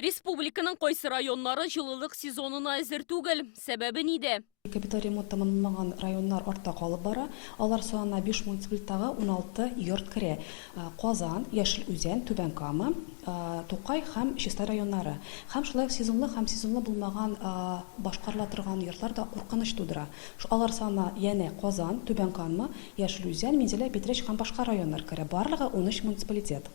Республиканың кайсы районнары жылылык сезонына әзер түгел. Сәбәбе ниде? Капиталь ремонт тамамланган районнар артта калып бара. Алар санына 5 муниципалитеттагы 16 йорт керә. Казан, Яшелүзән, Түбән Кама, Тукай һәм Чистай районнары. Һәм шулай һәм сезонлы булмаган башкарыла торган йортлар да куркыныч тудыра. Алар санына яне Казан, Түбән Кама, Яшелүзән, Мензелә, Петрич һәм башка районнар керә. Барлыгы 13 муниципалитет.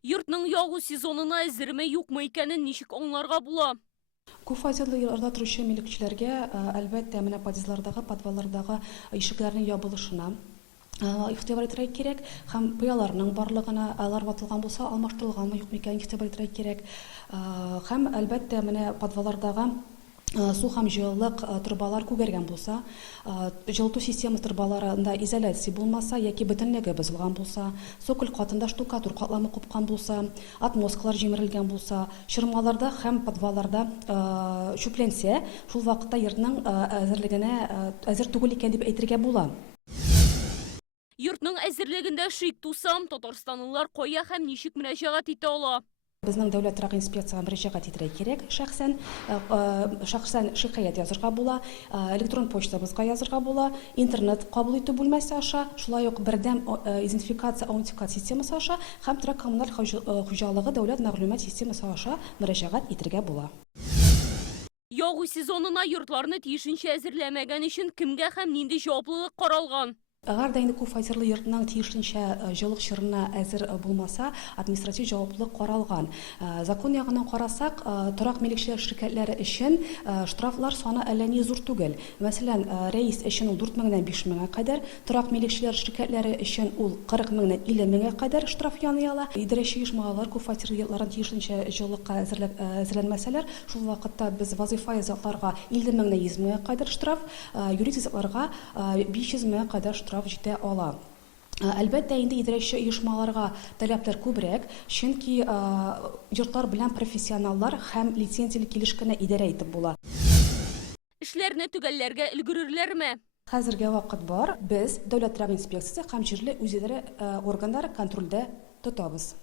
Йортның ягу сезонына әзерме юкмы икәнен ничек аңларга була? Күп файзлы йортларда торучы милекчеләргә әлбәттә менә подъездлардагы, подваллардагы ишекләрнең ябылышына игътибар итәргә кирәк һәм пыяларның барлыгына, алар ватылган булса, алмаштырылганмы юкмы икәнен игътибар итәргә кирәк. Һәм әлбәттә менә подваллардагы су һәм җылылык трубалар күгәргән булса, җылыту система трубаларында изоляция булмаса яки бөтенлеге бозылган булса, соколь катында штукатур катламы купкан булса, отмосткалар җимерелгән булса, чырмаларда һәм подвалларда чүпләнсә, шул вакытта йортның әзер түгел икән дип әйтергә була. Йортның әзерлегендә шик тусам, Татарстанлылар кая һәм ничек мөрәҗәгать итә ала? Безнең дәүләт торак инспекцияга мөрәҗәгать итәргә кирәк. Шәхсән шикаят язырга була, электрон почтабызга язырга була, интернет кабул итү бүлмәсе аша, шулай ук бердәм идентификация аутентификация системасы аша һәм торак коммуналь хуҗалыгы дәүләт мәгълүмат системасы аша мөрәҗәгать итәргә була. Ягу сезонына йортларны тиешенчә әзерләмәгән өчен кемгә һәм нинди җаваплылык каралган? Әгәр дә инде күп файзлы йортның тиешенчә җылылык чорына әзер булмаса, административ җаваплылык каралган. Закон ягыннан карасак, торак милекчеләр ширкәтләре өчен штрафлар саны әллә ни зур түгел. Мәсәлән, рейс өчен ул 4 меңнән 5 меңгә кадәр, торак милекчеләр ширкәтләре өчен ул 40 меңнән 50 меңгә кадәр штраф яный ала. Идарәче оешмалар күп файзлы йортларын тиешенчә җылылыкка әзерләнмәсәләр, шул вакытта без вазифа затларга 50 меңнән 100 меңгә кадәр штраф, юридик затларга 500 меңгә кадәр штраф җитә ала. Әлбәттә инде идарәче оешмаларга таләпләр күбрәк, чөнки йортлар белән профессионаллар һәм лицензияле килешкәне идарә итеп була. Эшләрне төгәлләргә өлгерерләрме? Хәзергә вакыт бар. Без дәүләт торак инспекциясе һәм җирле үзидарә органнары контрольдә тотабыз.